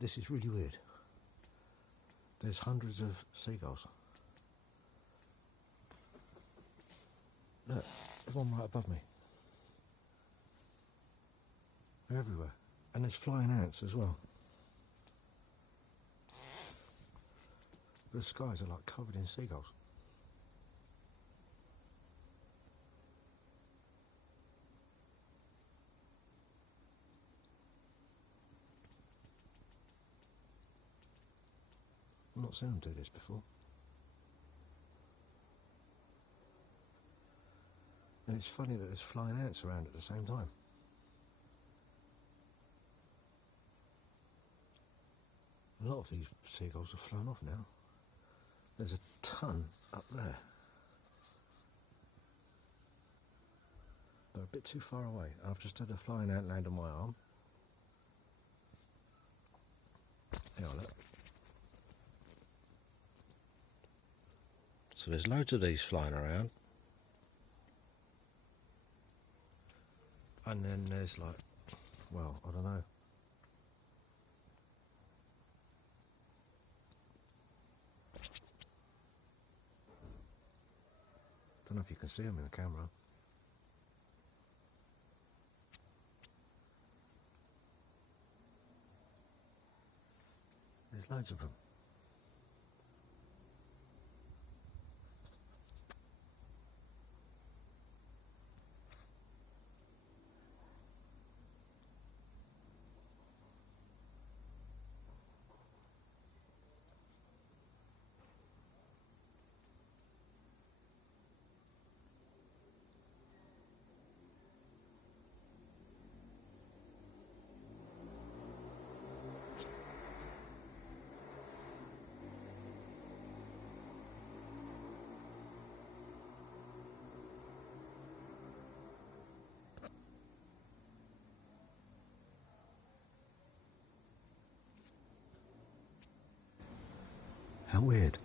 This is really weird. There's hundreds of seagulls. Look, there's one right above me. They're everywhere. And there's flying ants as well. The skies are like covered in seagulls. I've not seen them do this before. And it's funny that there's flying ants around at the same time. A lot of these seagulls have flown off now. There's a ton up there. They're a bit too far away. I've just had a flying ant land on my arm. Hang on, look. So there's loads of these flying around. And then there's like, well, I don't know. Don't know if you can see them in the camera. There's loads of them. How weird.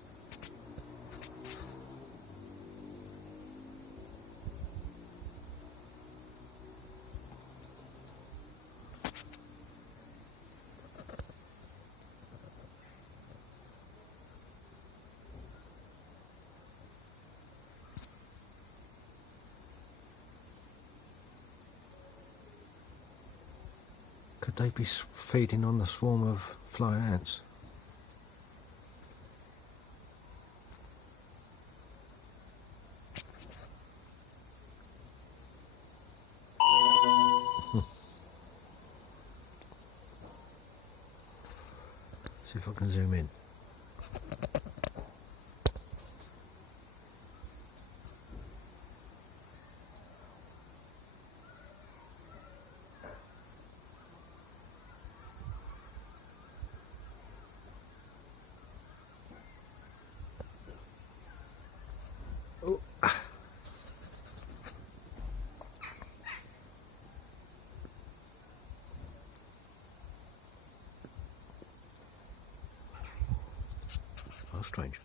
Could they be feeding on the swarm of flying ants? See if I can zoom in. Oh. How strange.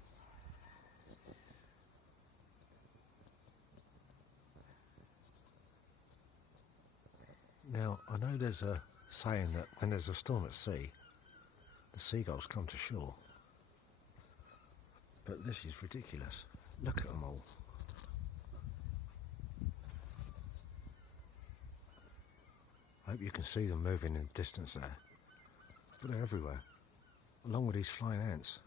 Now, I know there's a saying that when there's a storm at sea, the seagulls come to shore. But this is ridiculous. Look at them all. I hope you can see them moving in the distance there. But they're everywhere, along with these flying ants.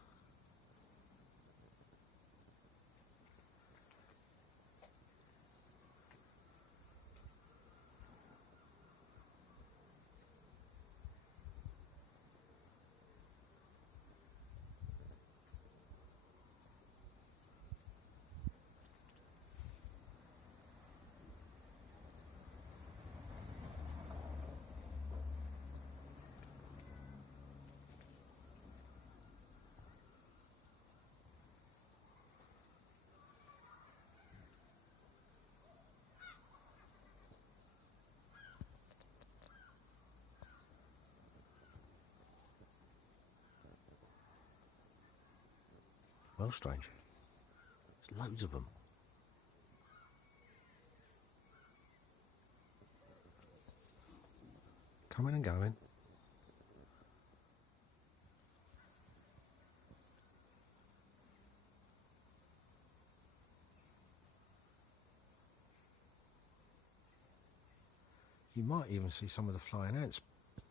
Well, strange. There's loads of them. Coming and going. You might even see some of the flying ants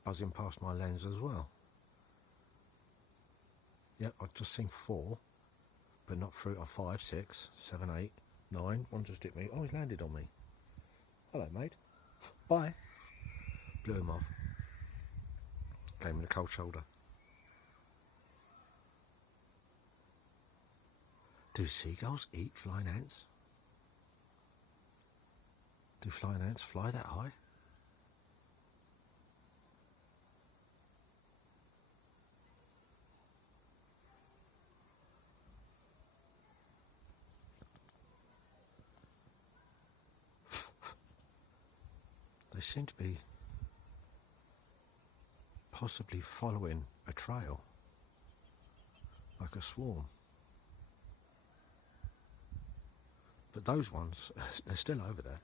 buzzing past my lens as well. Yep, I've just seen 4, but not through 5, 6, 7, 8, 9. One just hit me. Oh, he's landed on me. Hello, mate. Bye. Blew him off. Gave him the cold shoulder. Do seagulls eat flying ants? Do flying ants fly that high? They seem to be possibly following a trail, like a swarm. But those ones, they're still over there.